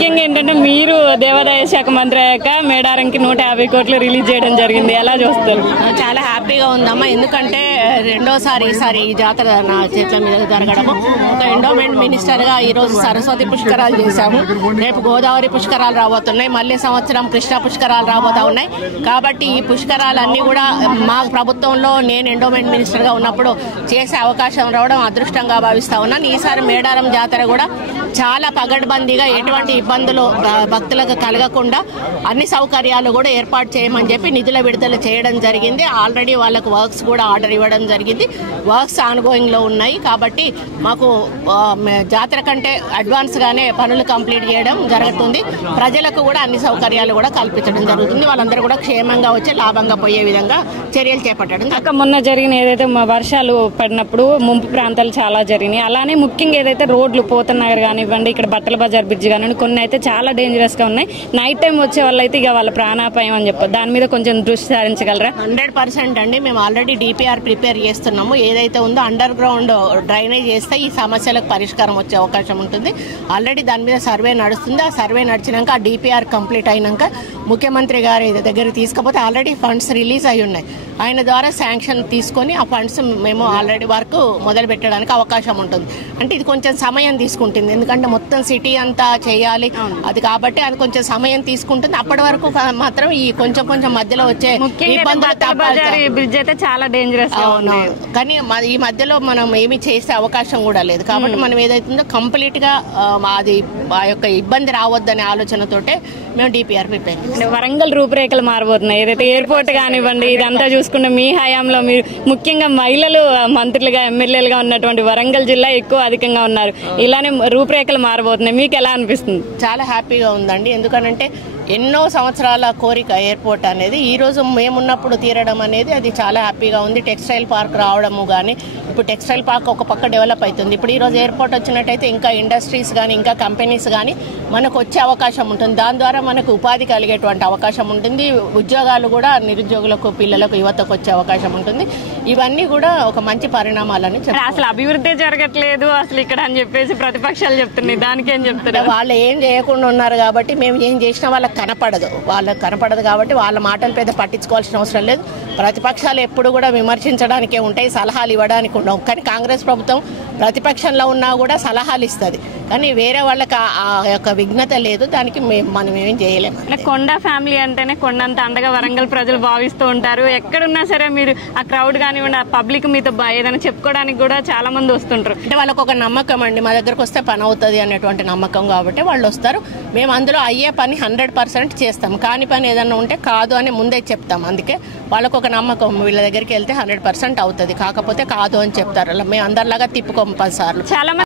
ముఖ్యంగా ఏంటంటే మీరు దేవాదాయ శాఖ మంత్రి అయ్యాక మేడారంకి 150 కోట్లు రిలీజ్ చేయడం జరిగింది. ఎలా చూస్తారు? చాలా హ్యాపీగా ఉందమ్మా. ఎందుకంటే రెండోసారి ఈసారి ఈ జాతర నా చేతుల మీద జరగడము. ఒక ఎండోమెంట్ మినిస్టర్ గా ఈ రోజు సరస్వతి పుష్కరాలు చేశాము. రేపు గోదావరి పుష్కరాలు రాబోతున్నాయి. మళ్ళీ సంవత్సరం కృష్ణా పుష్కరాలు రాబోతా ఉన్నాయి. కాబట్టి ఈ పుష్కరాలన్నీ కూడా మా ప్రభుత్వంలో నేను ఎండోమెంట్ మినిస్టర్ గా ఉన్నప్పుడు చేసే అవకాశం రావడం అదృష్టంగా భావిస్తా ఉన్నాను. ఈసారి మేడారం జాతర కూడా చాలా పగడ్బందీగా ఎటువంటి ఇబ్బందులు భక్తులకు కలగకుండా అన్ని సౌకర్యాలు కూడా ఏర్పాటు చేయమని చెప్పి నిధుల విడుదల చేయడం జరిగింది. ఆల్రెడీ వాళ్ళకు వర్క్స్ కూడా ఆర్డర్ ఇవ్వడం జరిగింది. వర్క్స్ ఆన్గోయింగ్ లో ఉన్నాయి. కాబట్టి మాకు జాతర కంటే అడ్వాన్స్ గానే పనులు కంప్లీట్ చేయడం జరుగుతుంది. ప్రజలకు కూడా అన్ని సౌకర్యాలు కూడా కల్పించడం జరుగుతుంది. వాళ్ళందరూ కూడా క్షేమంగా వచ్చి లాభంగా పోయే విధంగా చర్యలు చేపట్టడం. అక్క మొన్న జరిగిన ఏదైతే వర్షాలు పడినప్పుడు ముంపు ప్రాంతాలు చాలా జరిగినాయి. అలానే ముఖ్యంగా ఏదైతే రోడ్లు పోతనగర్ కానివ్వండి, ఇక్కడ బట్టల బజార్ బ్రిడ్జ్ కానివ్వండి, కొన్ని అయితే చాలా డేంజరస్ గా ఉన్నాయి. నైట్ టైం వచ్చే వాళ్ళు అయితే ఇక వాళ్ళ ప్రాణాపాయం అని చెప్పారు. దాని మీద కొంచెం దృష్టి సారించగలరా? 100% అండి. మేము ఆల్రెడీ డిపిఆర్ ప్రిపేర్ చేస్తున్నాము. ఏదైతే ఉందో అండర్ గ్రౌండ్ డ్రైనేజ్ చేస్తే ఈ సమస్యలకు పరిష్కారం వచ్చే అవకాశం ఉంటుంది. ఆల్రెడీ దాని మీద సర్వే నడుస్తుంది. ఆ సర్వే నడిచినాక ఆ డిపిఆర్ కంప్లీట్ అయినాక ముఖ్యమంత్రి గారి దగ్గర తీసుకపోతే ఆల్రెడీ ఫండ్స్ రిలీజ్ అయి ఉన్నాయి. ఆయన ద్వారా శాంక్షన్ తీసుకొని ఆ ఫండ్స్ మేము ఆల్రెడీ వర్క్ మొదలు పెట్టడానికి అవకాశం ఉంటుంది. అంటే ఇది కొంచెం సమయం తీసుకుంటుంది. ఎందుకంటే మొత్తం సిటీ అంతా చేయాలి అది, కాబట్టి అది కొంచెం సమయం తీసుకుంటుంది. అప్పటి వరకు మాత్రం ఈ కొంచెం కొంచెం మధ్యలో వచ్చే ఇబ్బందులు బ్రిడ్జ్ అయితే చాలా డేంజరస్. కానీ ఈ మధ్యలో మనం ఏమి చేసే అవకాశం కూడా లేదు. కాబట్టి మనం ఏదైతుందో కంప్లీట్ గా అది ఆ యొక్క ఇబ్బంది రావద్దనే ఆలోచనతోటే మేము డిపిఆర్ ప్రిపేర్. వరంగల్ రూపురేఖలు మారబోతున్నాయి. ఏదైతే ఎయిర్పోర్ట్ కానివ్వండి, ఇదంతా చూసుకుంటే మీ హయాంలో మీరు ముఖ్యంగా మహిళలు మంత్రులుగా ఎమ్మెల్యేలుగా ఉన్నటువంటి వరంగల్ జిల్లా ఎక్కువ అధికంగా ఉన్నారు. ఇలానే రూపురేఖలు మారబోతున్నాయి. మీకు ఎలా అనిపిస్తుంది? చాలా హ్యాపీగా ఉందండి. ఎందుకంటే ఎన్నో సంవత్సరాల కోరిక ఎయిర్పోర్ట్ అనేది ఈ రోజు మేమున్నప్పుడు తీరడం అనేది అది చాలా హ్యాపీగా ఉంది. టెక్స్టైల్ పార్క్ రావడము కానీ, ఇప్పుడు టెక్స్టైల్ పార్క్ ఒక పక్క డెవలప్ అవుతుంది. ఇప్పుడు ఈరోజు ఎయిర్పోర్ట్ వచ్చినట్టయితే ఇంకా ఇండస్ట్రీస్ కానీ ఇంకా కంపెనీస్ కానీ మనకు వచ్చే అవకాశం ఉంటుంది. దాని ద్వారా మనకు ఉపాధి కలిగేటువంటి అవకాశం ఉంటుంది. ఉద్యోగాలు కూడా నిరుద్యోగులకు, పిల్లలకు, యువతకు వచ్చే అవకాశం ఉంటుంది. ఇవన్నీ కూడా ఒక మంచి పరిణామాలని చెప్తారు. అసలు అభివృద్ధి జరగట్లేదు అసలు ఇక్కడ అని చెప్పేసి ప్రతిపక్షాలు చెప్తున్నాయి. దానికి ఏం చెప్తారు? వాళ్ళు ఏం చేయకుండా ఉన్నారు కాబట్టి మేము ఏం చేసినా వాళ్ళకి కనపడదు కాబట్టి వాళ్ళ మాటలు పెద్ద పట్టించుకోవాల్సిన అవసరం లేదు. ప్రతిపక్షాలు ఎప్పుడు కూడా విమర్శించడానికే ఉంటాయి, సలహాలు ఇవ్వడానికి ఉండవు. కానీ కాంగ్రెస్ ప్రభుత్వం ప్రతిపక్షంలో ఉన్నా కూడా సలహాలు ఇస్తుంది. కానీ వేరే వాళ్ళకి ఆ యొక్క విఘ్నత లేదు. దానికి మనం ఏం చేయలేము. కొండ ఫ్యామిలీ అంటేనే కొండంత అండగా వరంగల్ ప్రజలు భావిస్తూ ఉంటారు. ఎక్కడున్నా సరే మీరు ఆ క్రౌడ్ కానివ్వండి, ఆ పబ్లిక్ మీతో ఏదైనా చెప్పుకోవడానికి కూడా చాలా మంది వస్తుంటారు. అంటే వాళ్ళకు ఒక నమ్మకం అండి, మా దగ్గరకు వస్తే పని అవుతుంది అనేటువంటి నమ్మకం కాబట్టి వాళ్ళు వస్తారు. మేము అందులో అయ్యే పని 100% చేస్తాం. కాని పని ఏదన్నా ఉంటే కాదు అని ముందే చెప్తాం. అందుకే వాళ్ళకు ఒక నమ్మకం, వీళ్ళ దగ్గరికి వెళ్తే 100% అవుతుంది, కాకపోతే కాదు అని చెప్తారు. అలా మేము అందరిలాగా తిప్పుకోము 10 సార్లు. చాలా